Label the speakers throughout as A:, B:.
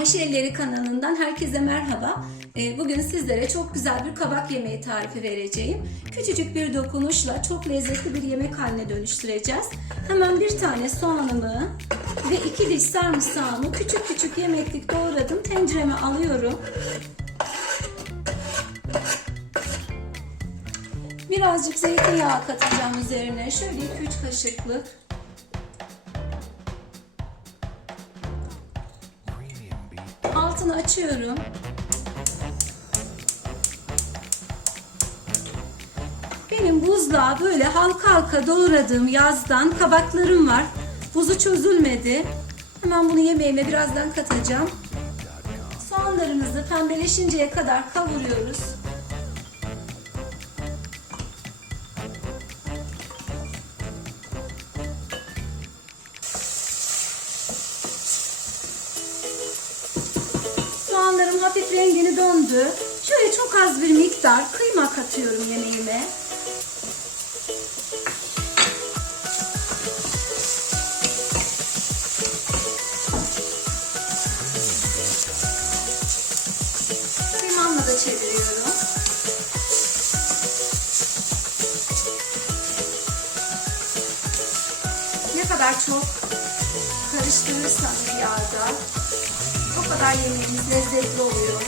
A: Ayşe Elleri kanalından herkese merhaba. Ee, Bugün sizlere çok güzel bir kabak yemeği tarifi vereceğim. Küçücük bir dokunuşla çok lezzetli bir yemek haline dönüştüreceğiz. Hemen bir tane soğanımı ve iki diş sarımsağımı küçük küçük yemeklik doğradım. Tencereme alıyorum. Birazcık zeytinyağı katacağım üzerine. Şöyle 2-3 kaşıklık. Altını açıyorum. Benim buzluğa böyle halka halka doğradığım yazdan kabaklarım var. Buzu çözülmedi. Hemen bunu yemeğime birazdan katacağım. Soğanlarımızı pembeleşinceye kadar kavuruyoruz. Soğanlarım hafif rengini döndü. Şöyle çok az bir miktar kıyma katıyorum yemeğime. Kıymamla da çeviriyorum. Ne kadar çok karıştırırsanız yağda kadar yemeğimiz lezzetli oluyor.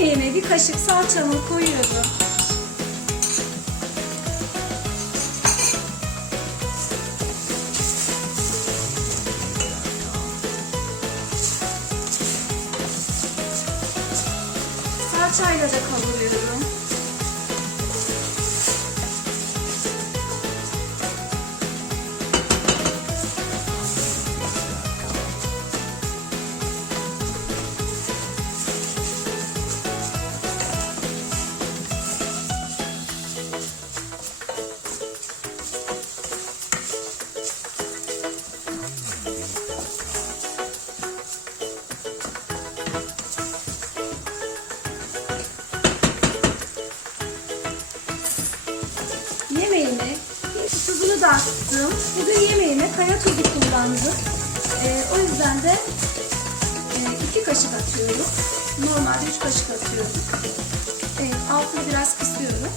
A: Yemeğime bir kaşık salçamı koyuyorum. 下一个在考虑的 as Yemeğime tuzunu da attım. Bugün yemeğime kaya tuzu kullandım. Ee, o yüzden de e, iki kaşık atıyorum. Normalde üç kaşık atıyorum. Evet, altını biraz kısıyorum.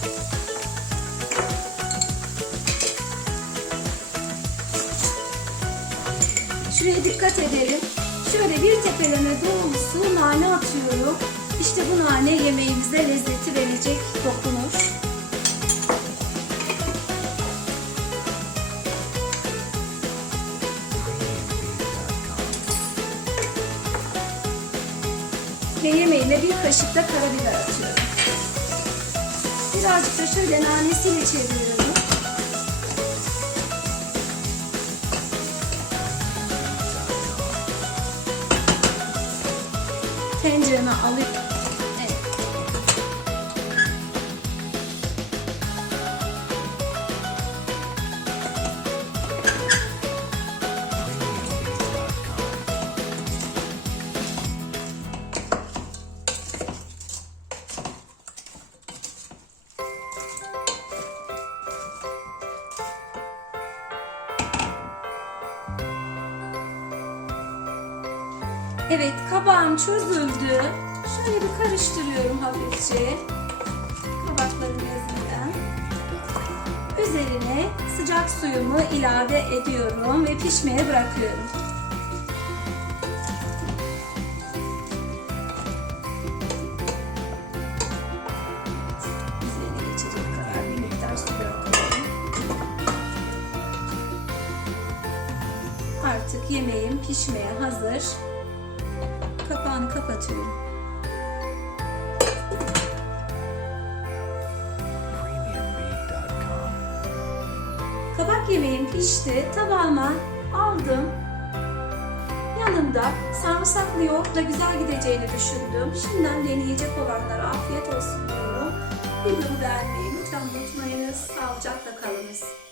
A: Şuraya dikkat edelim. Şöyle bir tepeleme dolusu nane atıyorum. İşte bu nane yemeğimize lezzeti verecek Ve yemeğine bir kaşık da karabiber atıyorum. Birazcık da şöyle nanesiyle çeviriyorum. Tencereme alıp Evet kabağım çözüldü. Şöyle bir karıştırıyorum hafifçe. Kabakların özünden. Üzerine sıcak suyumu ilave ediyorum ve pişmeye bırakıyorum. Artık yemeğim pişmeye hazır. Kapağını kapatıyorum. Kabak yemeğim pişti. Tabağıma aldım. Yanında sarımsaklı yoğurtla güzel gideceğini düşündüm. Şimdiden deneyecek olanlara afiyet olsun diyorum. Videomu beğenmeyi lütfen unutmayınız. Sağlıcakla kalınız.